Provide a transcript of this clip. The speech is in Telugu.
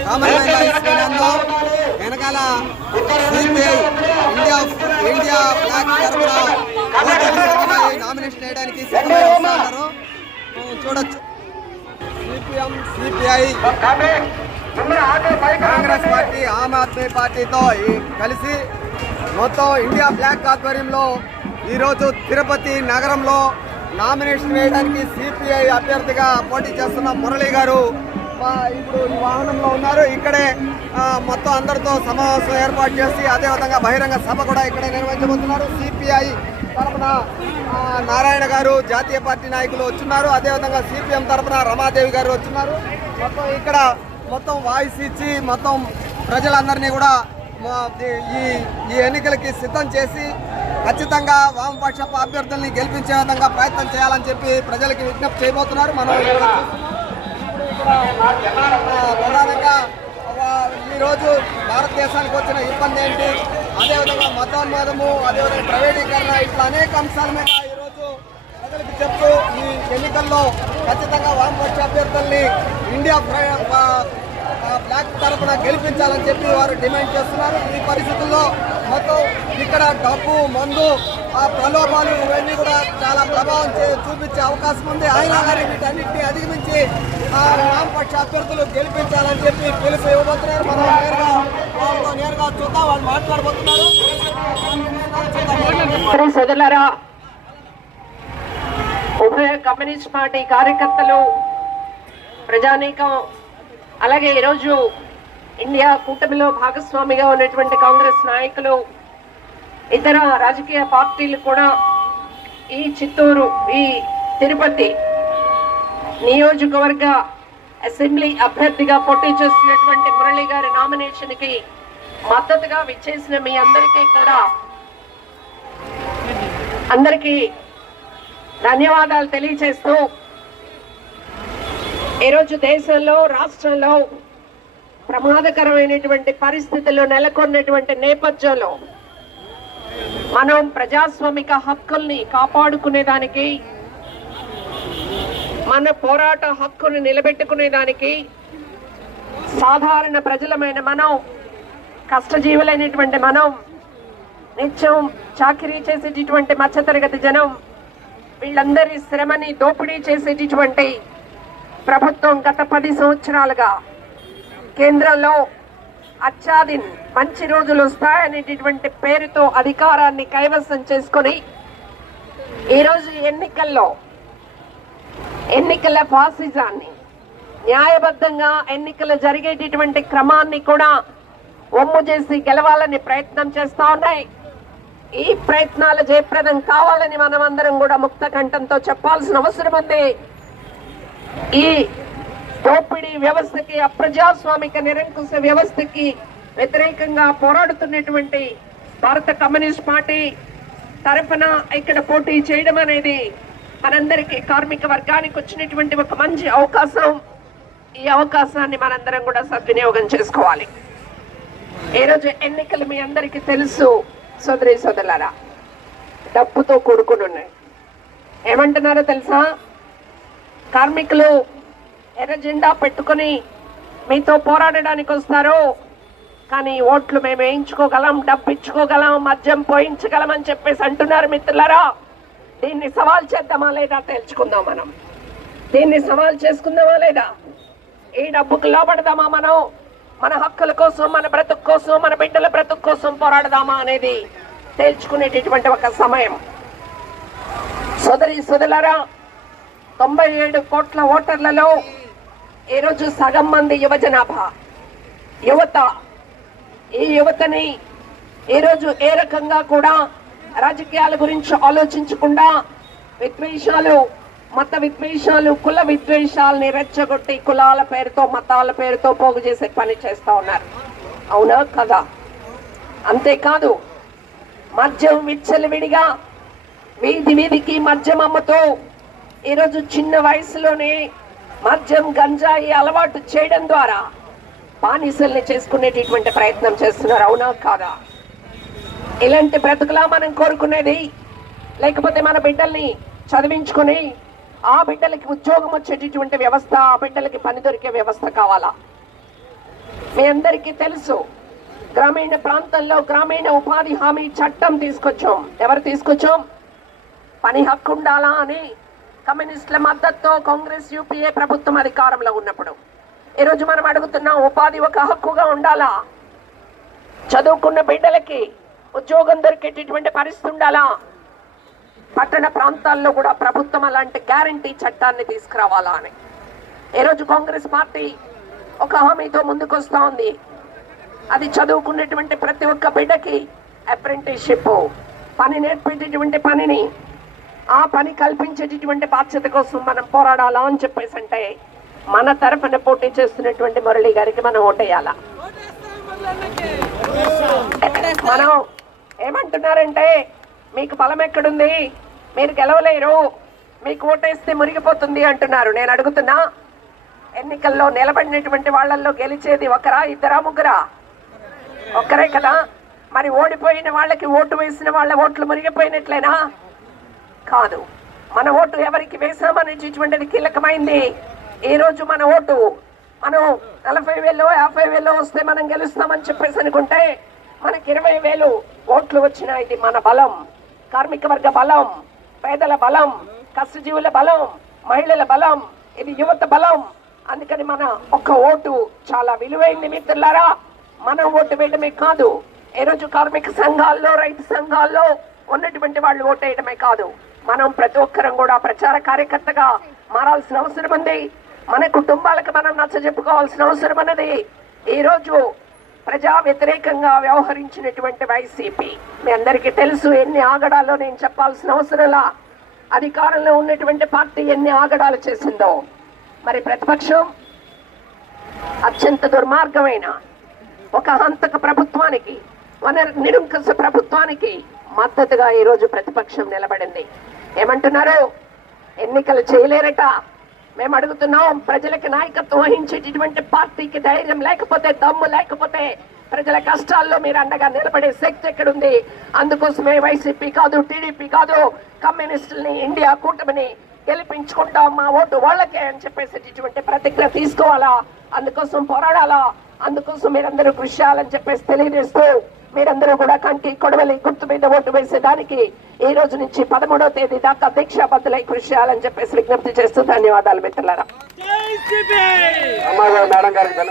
కామన్వెల్త్ వెనకాల సిపిఐ ఇండియా ఇండియా బ్లాక్ తరఫున నామినేషన్ వేయడానికి సిద్ధమై వస్తున్నారు చూడొచ్చు CPM CPI Congress party Aam Aadmi పార్టీతో కలిసి మొత్తం ఇండియా బ్లాక్ ఆధ్వర్యంలో ఈరోజు తిరుపతి నగరంలో నామినేషన్ వేయడానికి సిపిఐ అభ్యర్థిగా పోటీ చేస్తున్న మురళి గారు ఇప్పుడు ఈ వాహనంలో ఉన్నారు. ఇక్కడే మొత్తం అందరితో సమావేశం ఏర్పాటు చేసి అదేవిధంగా బహిరంగ సభ కూడా ఇక్కడే నిర్వహించబోతున్నారు. సిపిఐ తరఫున నారాయణ గారు జాతీయ పార్టీ నాయకులు వచ్చున్నారు. అదేవిధంగా సిపిఎం తరఫున రమాదేవి గారు వచ్చున్నారు. మొత్తం ఇక్కడ మొత్తం వాయిస్ ఇచ్చి మొత్తం ప్రజలందరినీ కూడా ఈ ఈ ఎన్నికలకి సిద్ధం చేసి ఖచ్చితంగా వామపక్ష అభ్యర్థుల్ని గెలిపించే విధంగా ప్రయత్నం చేయాలని చెప్పి ప్రజలకి విజ్ఞప్తి చేయబోతున్నారు. మనం ఇక్కడ చూస్తున్నాం. ఇప్పుడు ఇక్కడ, ఆ, ప్రధానంగా ఆ, ఈరోజు భారతదేశానికి వచ్చిన ఇబ్బంది ఏంటి? అదేవిధంగా మతోన్మాదము అదేవిధంగా ప్రైవేటీకరణ ఇట్లా అనేక అంశాల మీద ఈరోజు ప్రజలకు చెప్తూ ఈ ఎన్నికల్లో ఖచ్చితంగా వామపక్ష అభ్యర్థుల్ని ఇండియా ప్ర- బ్లాక్ తరఫున గెలిపించాలని చెప్పి వారు డిమాండ్ చేస్తున్నారు. ఈ పరిస్థితుల్లో మొత్తం ఇక్కడ డబ్బు మందు ఆ ప్రలోభాలు ఇవన్నీ కూడా చాలా ప్రభావం చూపించే అవకాశం ఉంది. అయినా కానీ వీటన్నింటినీ అధిగమించి ఆ వామపక్ష అభ్యర్థులు గెలిపించాలని చెప్పి పిలుపు ఇవ్వబోతున్నారు మనం నేరుగా వాళ్ళతో నేరుగా చూద్దాం. వాళ్ళు మాట్లాడబోతున్నారు. సోదరులారా ఉభయ కమ్యూనిస్ట్ పార్టీ కార్యకర్తలు ప్రజానీకం అలాగే ఈరోజు ఇండియా కూటమిలో భాగస్వామిగా ఉన్నటువంటి కాంగ్రెస్ నాయకులు ఇతర రాజకీయ పార్టీలు కూడా ఈ చిత్తూరు ఈ తిరుపతి నియోజకవర్గ అసెంబ్లీ అభ్యర్థిగా పోటీ చేస్తున్నటువంటి మురళి గారి నామినేషన్కి మద్దతుగా విచ్చేసిన మీ అందరికీ కూడా అందరికీ ధన్యవాదాలు తెలియజేస్తూ ఈరోజు దేశంలో రాష్ట్రంలో ప్రమాదకరమైనటువంటి పరిస్థితులు నెలకొన్నటువంటి నేపథ్యంలో మనం ప్రజాస్వామిక హక్కుల్ని కాపాడుకునేదానికి మన పోరాట హక్కును నిలబెట్టుకునేదానికి సాధారణ ప్రజలమైన మనం కష్టజీవులైనటువంటి మనం నిత్యం చాకరీ చేసేటటువంటి మధ్యతరగతి జనం వీళ్ళందరి శ్రమని దోపిడీ చేసేటటువంటి ప్రభుత్వం గత పది సంవత్సరాలుగా కేంద్రంలో అచ్చాదిన్ మంచి రోజులు వస్తాయనేటటువంటి పేరుతో అధికారాన్ని కైవసం చేసుకొని ఈరోజు ఎన్నికల్లో ఎన్నికల ఫాసిజాన్ని న్యాయబద్ధంగా ఎన్నికలు జరిగేటటువంటి క్రమాన్ని కూడా ఒమ్ము చేసి గెలవాలని ప్రయత్నం చేస్తూ ఉన్నాయి. ఈ ప్రయత్నాలు జయప్రదం కావాలని మనమందరం కూడా ముక్త కంఠంతో చెప్పాల్సిన అవసరం ఉంది. ఈ దోపిడీ వ్యవస్థకి అప్రజాస్వామిక నిరంకుశ వ్యవస్థకి వ్యతిరేకంగా పోరాడుతున్నటువంటి భారత కమ్యూనిస్ట్ పార్టీ తరఫున ఇక్కడ పోటీ చేయడం అనేది మనందరికీ కార్మిక వర్గానికి వచ్చినటువంటి ఒక మంచి అవకాశం. ఈ అవకాశాన్ని మనందరం కూడా సద్వినియోగం చేసుకోవాలి. ఈ రోజు ఎన్నికలు మీ అందరికీ తెలుసు సోదరి సోదరులారా. డబ్బుతో కూడుకుని ఉన్నాయి. ఏమంటున్నారో తెలుసా? కార్మికులు ఎర్ర జెండా పెట్టుకొని మీతో పోరాడడానికి వస్తారు కానీ ఓట్లు మేము వేయించుకోగలం డబ్బిచ్చుకోగలం మద్యం పోయించగలం అని చెప్పేసి అంటున్నారు మిత్రులారా. దీన్ని సవాల్ చేద్దామా లేదా తేల్చుకుందాం మనం? దీన్ని సవాల్ చేసుకుందామా లేదా? ఈ డబ్బుకు లోపడదామా మనం? మన హక్కుల కోసం మన బ్రతుకు కోసం మన బిడ్డల బ్రతుకు కోసం పోరాడదామా అనేది తేల్చుకునేటటువంటి ఒక సమయం. సోదరి సోదరులారా తొంభై ఏడు కోట్ల ఓటర్లలో ఈరోజు సగం మంది యువ జనాభా యువత ఈ యువతని ఈరోజు ఏ రకంగా కూడా రాజకీయాల గురించి ఆలోచించకుండా విద్వేషాలు మత విద్వేషాలు కుల విద్వేషాలని రెచ్చగొట్టి కులాల పేరుతో మతాల పేరుతో పోగు చేసే పని చేస్తూ ఉన్నారు. అవునా కదా? అంతేకాదు మద్యం విచ్చలవిడిగా వీధి వీధికి మద్యం అమ్ముతూ ఈరోజు చిన్న వయసులోనే మద్యం గంజాయి అలవాటు చేయడం ద్వారా బానిసల్ని చేసుకునేటటువంటి ప్రయత్నం చేస్తున్నారు. అవునా కాదా? ఇలాంటి బ్రతుకులా మనం కోరుకునేది లేకపోతే మన బిడ్డల్ని చదివించుకొని ఆ బిడ్డలకి ఉద్యోగం వచ్చేటటువంటి వ్యవస్థ ఆ బిడ్డలకి పని దొరికే వ్యవస్థ కావాలా? మీ అందరికీ తెలుసు గ్రామీణ ప్రాంతంలో గ్రామీణ ఉపాధి హామీ చట్టం తీసుకొచ్చాం. ఎవరు తీసుకొచ్చాం? పని హక్కు ఉండాలా అని కమ్యూనిస్టుల మద్దతుతో కాంగ్రెస్ యూపీఏ ప్రభుత్వం అధికారంలో ఉన్నప్పుడు. ఈరోజు మనం అడుగుతున్నాం ఉపాధి ఒక హక్కుగా ఉండాలా? చదువుకున్న బిడ్డలకి ఉద్యోగం దొరికేటటువంటి పరిస్థితి ఉండాలా? పట్టణ ప్రాంతాల్లో కూడా ప్రభుత్వం అలాంటి గ్యారంటీ చట్టాన్ని తీసుకురావాలా అని. ఈరోజు కాంగ్రెస్ పార్టీ ఒక హామీతో ముందుకొస్తా ఉంది. అది చదువుకున్నటువంటి ప్రతి ఒక్క బిడ్డకి అప్రెంటిస్షిప్ పని నేర్పేటటువంటి పనిని ఆ పని కల్పించేటటువంటి బాధ్యత కోసం మనం పోరాడాలా అని చెప్పేసి అంటే మన తరఫున పోటీ చేస్తున్నటువంటి మురళి గారికి మనం ఓటేయాలా? మనం ఏమంటున్నారంటే మీకు బలం ఎక్కడుంది? మీరు గెలవలేరు. మీకు ఓటేస్తే మురిగిపోతుంది అంటున్నారు. నేను అడుగుతున్నా ఎన్నికల్లో నిలబడినటువంటి వాళ్ళల్లో గెలిచేది ఒకరా ఇద్దరా ముగ్గురా? ఒక్కరే కదా. మరి ఓడిపోయిన వాళ్ళకి ఓటు వేసిన వాళ్ళ ఓట్లు మురిగిపోయినట్లేనా? కాదు. మన ఓటు ఎవరికి వేసామనేటువంటిది కీలకమైంది. ఈ రోజు మన ఓటు మనం నలభై వేలు యాభై వేలు వస్తే మనం గెలుస్తామని చెప్పేసి అనుకుంటే మనకి ఇరవై వేలు ఓట్లు వచ్చిన ఇది మన బలం. కార్మిక వర్గ బలం పేదల బలం కష్టజీవుల బలం మహిళల బలం ఇది యువత బలం. అందుకని మన ఒక్క ఓటు చాలా విలువైంది మిత్రులారా. మనం ఓటు వేయడమే కాదు ఈ రోజు కార్మిక సంఘాల్లో రైతు సంఘాల్లో ఉన్నటువంటి వాళ్ళు ఓటు వేయడమే కాదు. మనం ప్రతి ఒక్కరం కూడా ప్రచార కార్యకర్తగా మారాల్సిన అవసరం ఉంది. మన కుటుంబాలకు మనం నచ్చ చెప్పుకోవాల్సిన అవసరం అన్నది ఈ రోజు ప్రజా వ్యతిరేకంగా వ్యవహరించినటువంటి వైసీపీ మీ అందరికీ తెలుసు ఎన్ని ఆగడాలో నేను చెప్పాల్సిన అవసరంలా అధికారంలో ఉన్నటువంటి పార్టీ ఎన్ని ఆగడాలు చేసిందో. మరి ప్రతిపక్షం అత్యంత దుర్మార్గమైన ఒక హంతక ప్రభుత్వానికి వన నిరుంకస ప్రభుత్వానికి మద్దతుగా ఈరోజు ప్రతిపక్షం నిలబడింది. ఏమంటున్నారు? ఎన్నికలు చేయలేరట. మేము అడుగుతున్నాం ప్రజలకు నాయకత్వం వహించేటటువంటి పార్టీకి ధైర్యం లేకపోతే దమ్ము లేకపోతే ప్రజల కష్టాల్లో మీరు అండగా నిలబడే శక్తి ఎక్కడుంది? అందుకోసమే వైసీపీ కాదు టీడీపీ కాదు కమ్యూనిస్టుల్ని ఇండియా కూటమిని గెలిపించుకుంటాం మా ఓటు వాళ్ళకే అని చెప్పేసేటటువంటి ప్రతిజ్ఞ తీసుకోవాలా? అందుకోసం పోరాడాలా? అందుకోసం మీరందరూ కృషి చేయాలని చెప్పేసి తెలియజేస్తూ మీరందరూ కూడా కంటి కొడవలి గుర్తు మీద ఓటు వేసేదానికి ఈ రోజు నుంచి పదమూడవ తేదీ దాకా దీక్షాబద్దులై కృషి చేయాలని చెప్పేసి విజ్ఞప్తి చేస్తూ ధన్యవాదాలు మిత్రులారా.